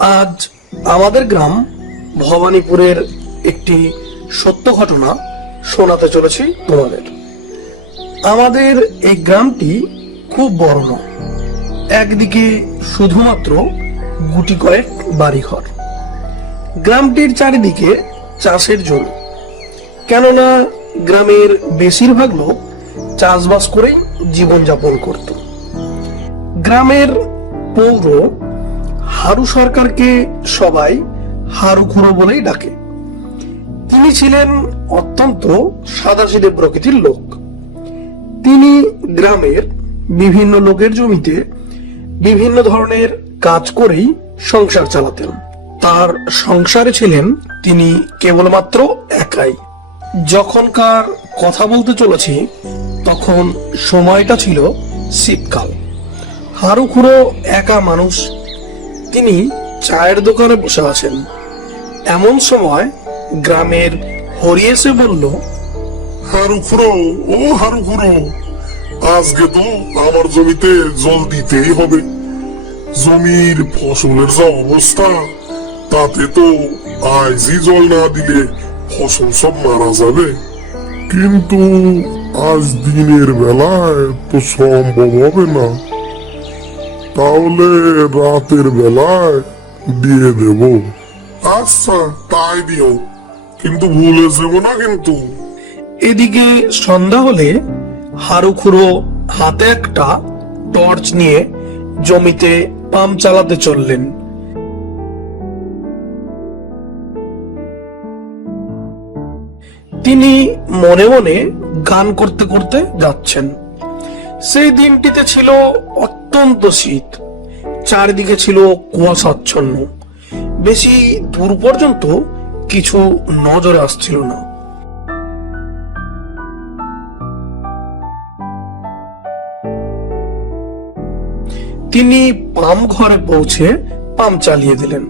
আজ আমাদের গ্রাম ভবানীপুরের একটি সত্য ঘটনা শোনাতে চলেছি তোমাদের। আমাদের এই গ্রামটি খুব বড় নয়, একদিকে শুধুমাত্র গুটি কয়েক বাড়িঘর। গ্রামটির চারিদিকে চাষের জমি, কেননা গ্রামের বেশিরভাগ লোক চাষবাস করেই জীবনযাপন করত। গ্রামের পৌর হারু সরকারকে সবাই হারু খুড়ো বলেই ডাকে। তিনি ছিলেন অত্যন্ত সাদাসিধে প্রকৃতির লোক। তিনি গ্রামের বিভিন্ন লোকের জমিতে বিভিন্ন ধরনের কাজ করেই সংসার চালাতেন। তার সংসারে ছিলেন তিনি কেবলমাত্র একাই। যখনকার কথা বলতে চলেছি তখন সময়টা ছিল শীতকাল। হারু খুড়ো একা মানুষ, তিনি চায়ের দোকানে বসে আছেন। এমন সময় গ্রামের হরি এসে বলল, হারু খুড়ো, ও হারু খুড়ো, আজকে তো আমার জমিতে জল দিতেই হবে। জমির ফসলের যা অবস্থা, তাতে তো আজই জল না দিলে ফসল সব মারা যাবে। কিন্তু আজ দিনের বেলায় তো সম্ভব হবে না, তাহলে রাতের বেলায় দিয়ে দেব। আচ্ছা তাই দিও, কিন্তু ভুলে যাবো না কিন্তু। এদিকে সন্ধ্যা হলে হারু খুড়ো হাতে একটা টর্চ নিয়ে জমিতে পাম্প চালাতে চললেন। তিনি মনে মনে গান করতে করতে যাচ্ছেন। সেই দিনটিতে ছিল অত্যন্ত শীত, চারিদিকে ছিল কুয়াশাচ্ছন্ন। বেশি দূর পর্যন্ত কিছু নজরে আসছিল না। তিনি পাম্প ঘরে পৌঁছে পাম্প চালিয়ে দিলেন।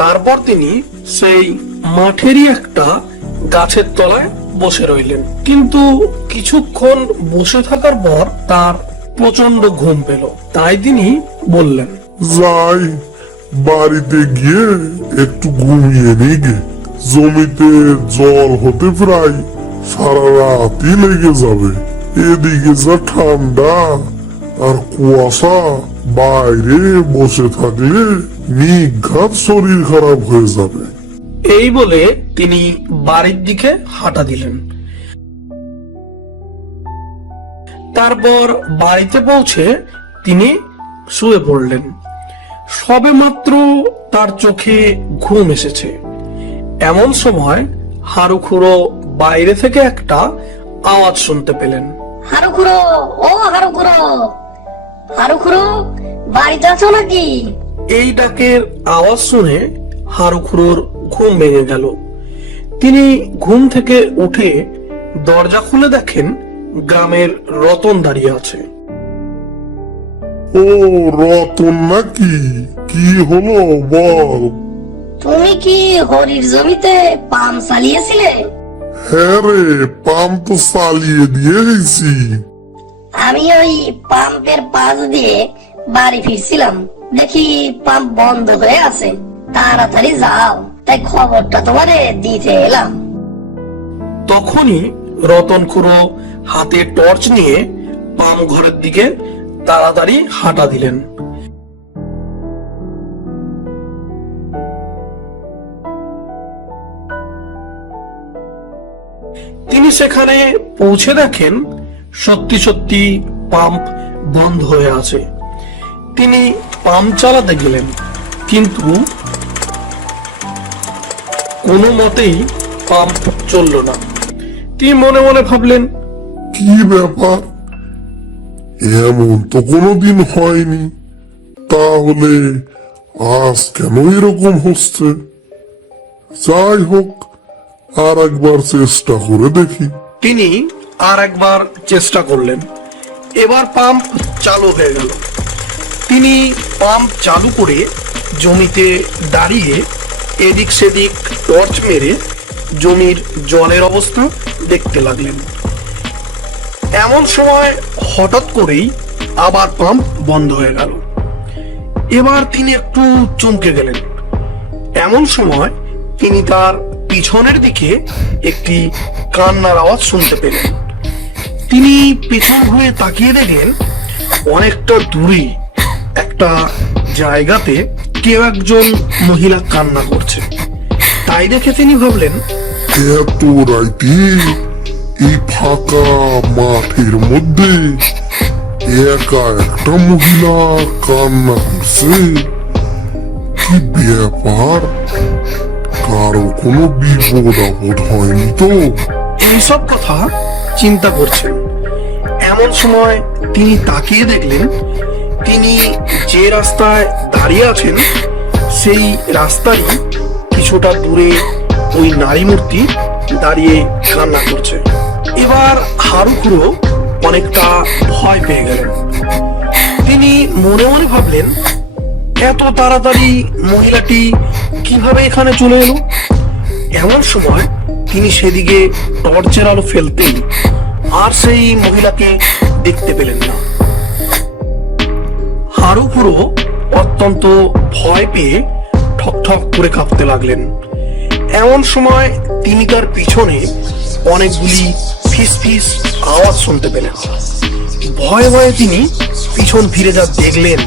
তারপর তিনি সেই মাঠেরই একটা গাছের তলায় বসে রইলেন। কিন্তু কিছুক্ষণ বসে থাকার পর তার প্রচন্ড ঘুম পেল। তাই তিনি বললেন, যাই বাড়িতে গিয়ে একটু ঘুমিয়ে নিই গে। জমিতে জল হতে প্রায় সারা রাতই লেগে যাবে। এদিকে যা ঠান্ডা আর কুয়াশা, বাইরে বসে থাকলে নিঘাত শরীর খারাপ হয়ে যাবে। এই বলে তিনি বাড়ির দিকে হাঁটা দিলেন। তারপর বাড়িতে পৌঁছে তিনি শুয়ে পড়লেন। সবে মাত্র তার চোখে ঘুম এসেছে, এমন সময় হারু খুড়ো বাইরে থেকে একটা আওয়াজ শুনতে পেলেন। হারু খুড়ো, ও হারু খুড়ো, হারু খুড়ো, বাড়িতে আছো নাকি? এই ডাকের আওয়াজ শুনে হারু খুড়োর ঘুম ভেঙে গেল। তিনি ঘুম থেকে উঠে দরজা খুলে দেখেন গ্রামের রতন দাঁড়িয়ে আছে। ও রতন নাকি? কি হলো বল। তুমি কি হরির জমিতে পাম্প চালিয়েছিলে? হ্যাঁ রে, পাম্প তো চালিয়ে দিয়ে গেছি। আমি ওই পাম্পের পাশ দিয়ে বাড়ি ফিরছিলাম, দেখি পাম্প বন্ধ হয়ে আছে। তাড়াতাড়ি যাও, তাই খবরটা তোমারে দিতে এলাম। তখনই রতন খুড়ো হাতে টর্চ নিয়ে পাম্প ঘরের দিকে তাড়াতাড়ি হাঁটা দিলেন। তিনি সেখানে পৌঁছে দেখেন সত্যি সত্যি পাম্প বন্ধ হয়ে আছে। তিনি পাম্প চালাতে গেলেন, কিন্তু কোনো মতেই পাম্প চলল না। তিনি মনে মনে ভাবলেন, কি ব্যাপার, এমন তো কোনোদিন হয়নি, তাহলে আজ কেন এরকম হচ্ছে? যাই হোক, আর একবার চেষ্টা করে দেখি। তিনি আর একবার চেষ্টা করলেন। এবার পাম্প চালু হয়ে গেল। তিনি পাম্প চালু করে জমিতে দাঁড়িয়ে এদিক সেদিক টর্চ মেরে জমির জলের অবস্থা দেখতে লাগলেন। এমন সময় হঠাৎ করেই আবার পাম্প বন্ধ হয়ে গেল। এবার তিনি একটু চমকে গেলেন। এমন সময় তিনি তার পিছনের দিকে একটি কান্নার আওয়াজ শুনতে পেলেন। তিনি পেছন হয়ে তাকিয়ে দেখলেন অনেকটা দূরে একটা জায়গাতে কেউ একজন মহিলা কান্না করছে। তাই দেখে তিনি ভাবলেন, এত রাইতে এই ফাঁকা মাঠের মধ্যে একা একটা মহিলা কান্না করছে, কি ব্যাপার? কারো কোনো বিপদ আপদ হয়নি তো? এইসব কথা চিন্তা করছেন। এমন সময় তিনি তাকিয়ে দেখলেন তিনি যে রাস্তায় দাঁড়িয়ে আছেন সেই রাস্তারই কিছুটা দূরে ওই নারী মূর্তি দাঁড়িয়ে কান্না করছে। এবার হারুখুড়ো অনেকটা ভয় পেয়ে গেলেন। তিনি মনে মনে ভাবলেন, এত তাড়াতাড়ি মহিলাটি কিভাবে এখানে চলে এলো? এমন সময় তিনি সেদিকে টর্চের আলো ফেলতেই আর সেই মহিলাকে দেখতে পেলেন না। হারুখুড়ো অত্যন্ত ভয় পেয়ে ঠকঠক করে কাঁপতে লাগলেন। এমন সময় তিনি তার পিছনে অনেকগুলি ফিস ফিস আওয়াজ শুনতে পেলেন। ভয়ে ভয়ে তিনি পিছন ফিরে যা দেখলেন,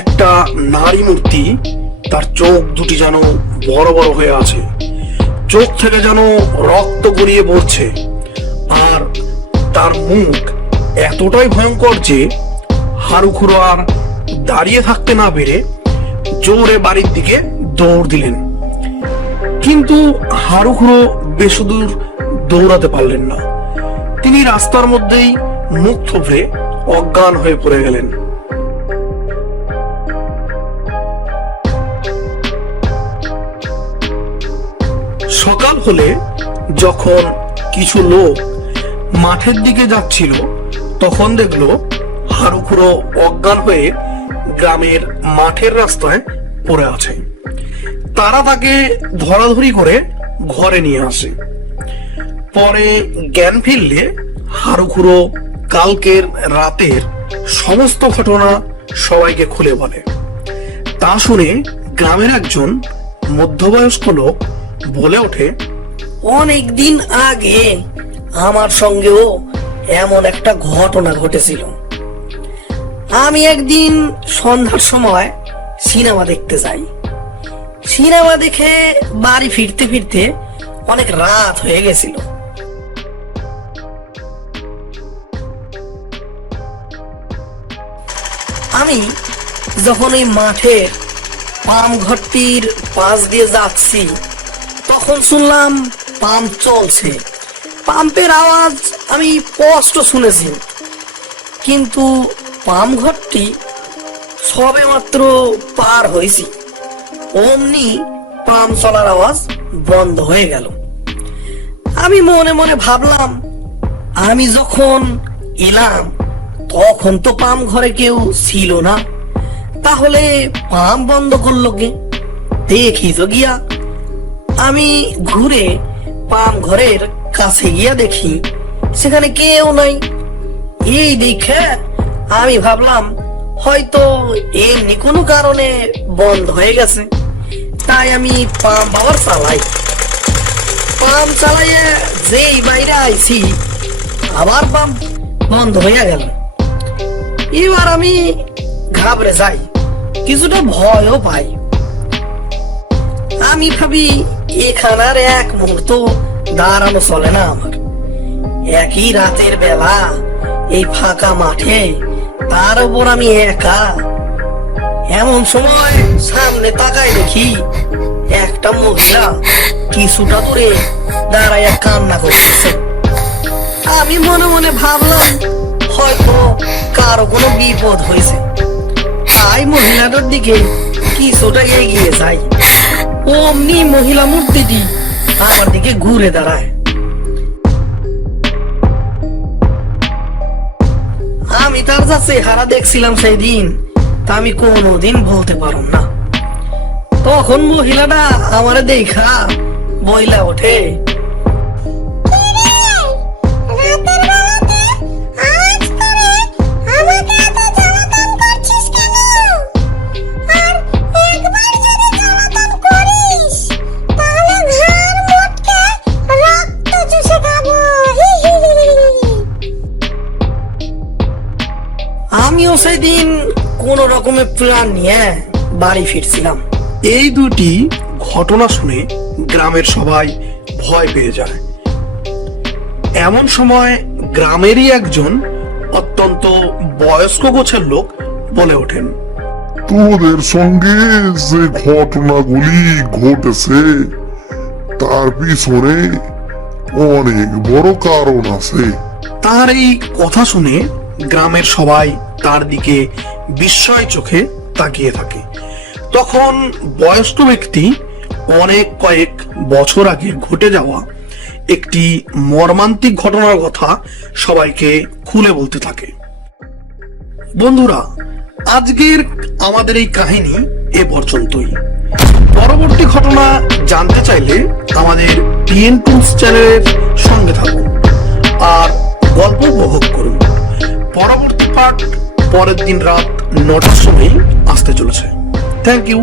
একটা নারী মূর্তি, তার চোখ দুটি যেন বড় বড় হয়ে আছে, চোখ থেকে যেন রক্ত গড়িয়ে পড়ছে, আর তার মুখ এতটাই ভয়ঙ্কর যে হারুখুড়ো আর দাঁড়িয়ে থাকতে না পেরে জোরে বাড়ির দিকে দৌড় দিলেন। কিন্তু হারুখুড়ো বেশিদূর দৌড়াতে পারলেন না। তিনি রাস্তার মধ্যেই মুখ থুবড়ে অজ্ঞান হয়ে পড়ে গেলেন। সকাল হলে যখন কিছু লোক মাঠের দিকে যাচ্ছিল তখন দেখলো হারুখুড়ো অজ্ঞান হয়ে গ্রামের মাঠের রাস্তায় পড়ে আছে। তারা তাকে ধরাধরি করে ঘরে নিয়ে আসে। পরে জ্ঞান ফিরলে হারুখুড়ো কালকের রাতের সমস্ত ঘটনা সবাইকে খুলে বলে। তা শুনে গ্রামের একজন মধ্যবয়স্ক লোক বলে ওঠে, অনেকদিন আগে আমার সঙ্গেও এমন একটা ঘটনা ঘটেছিল। আমি একদিন সন্ধ্যার সময় সিনেমা দেখতে যাই। সিনেমা দেখে বাড়ি ফিরতে ফিরতে অনেক রাত হয়ে গেছিল। আমি যখন ওই মাঠের পাম ঘরটির পাশ দিয়ে যাচ্ছি তখন শুনলাম পাম্প চলছে। পাম্পের আওয়াজ আমি স্পষ্ট শুনেছি, কিন্তু পাম্প ঘরটি সবে মাত্র পার হয়েছি অমনি পাম্প চলার আওয়াজ বন্ধ হয়ে গেল। আমি মনে মনে ভাবলাম, আমি যখন এলাম তখন তো পাম্প ঘরে কেউ ছিল না, তাহলে পাম্প বন্ধ করলো কে? দেখি তো গিয়া। আমি ঘুরে পাম্প ঘরের কাছে গিয়া দেখি সেখানে কেউ নাই। এই দেখে আমি ভাবলাম হয়তো এমনি কোনো কারণে বন্ধ হয়ে গেছে। তাই আমি পাম্প আবার চালাই। পাম্প চালাইয়ে যেই বাইরে আইছি আবার পাম্প বন্ধ হইয়া গেল। এবার আমি ঘাবড়ে যাই, কিছুটা ভয়ও পাই। আমি ভাবি এখানে আর এক মুহূর্ত দাঁড়ানো চলে না আমার। একই রাতের বেলা এই ফাঁকা মাঠে, তার উপর আমি একা। এমন সময় সামনে তাকাই দেখি একটা মহিলা কিছুটা দূরে দাঁড়াইয়া কান্না করতেছে। আমি মনে মনে ভাবলাম হয়তো কারো কোনো বিপদ হয়েছে, তাই মহিলাটার দিকে কিছুটা এগিয়ে যাই। অমনি মহিলা মূর্তিটি আমার দিকে ঘুরে দাঁড়ায়। আমি তার যা চেহারা দেখছিলাম সেই দিন, তা আমি কোনোদিন বলতে পারব না। তখন মহিলাটা আমারে দেখা বইলা ওঠে। আমিও সেদিন কোন রকমের প্ল্যান নিয়ে বাড়ি ফিরছিলাম। এই দুটি ঘটনা শুনে গ্রামের সবাই ভয় পেয়ে যায়। এমন সময় গ্রামেরই একজন অত্যন্ত বয়স্ক গোছের লোক বলে ওঠেন, তোদের সঙ্গে যে ঘটনাগুলি ঘটেছে তার পিছনে অনেক বড় কারণ আছে। তার এই কথা শুনে গ্রামের সবাই তার দিকে বিস্ময় চোখে তাকিয়ে থাকে। তখন বয়স্ক ব্যক্তি অনেক কয়েক বছর আগে ঘটে যাওয়া একটি মর্মান্তিক ঘটনার কথা সবাইকে খুলে বলতে থাকে। বন্ধুরা, আজকের আমাদের এই কাহিনী এ পর্যন্তই। পরবর্তী ঘটনা জানতে চাইলে আমাদের টিএন টুলস চ্যানেলের সঙ্গে থাকুন আর গল্প উপভোগ করুন। পরবর্তী পার্ট পরের দিন রাত 9টার সময় আসতে চলেছে। Thank you.